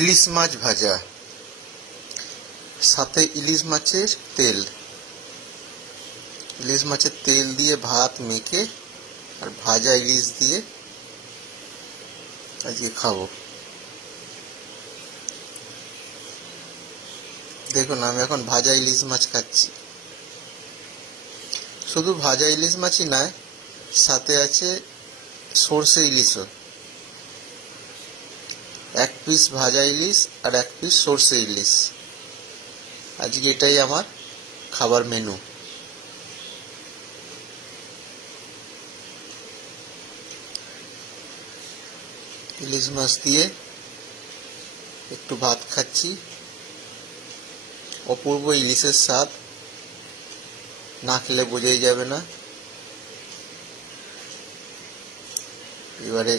ইলিশ মাছ ভাজা, সাথে ইলিশ মাছের তেল। ইলিশ মাছের তেল দিয়ে ভাত মেখে আর ভাজা ইলিশ দিয়ে আজকে খাবো। দেখুন, আমি এখন ভাজা ইলিশ মাছ খাচ্ছি। শুধু ভাজা ইলিশ মাছই নয়, সাথে আছে সর্ষে ইলিশও। এক পিস ভাজা ইলিশ আর এক পিস সর্ষে ইলিশ। আজকে এটাই আমার খাবার মেনু। ইলিশ মাছ দিয়ে একটু ভাত খাচ্ছি। অপূর্ব ইলিশের স্বাদ, না খেলে বোঝাই যাবে না। এবারে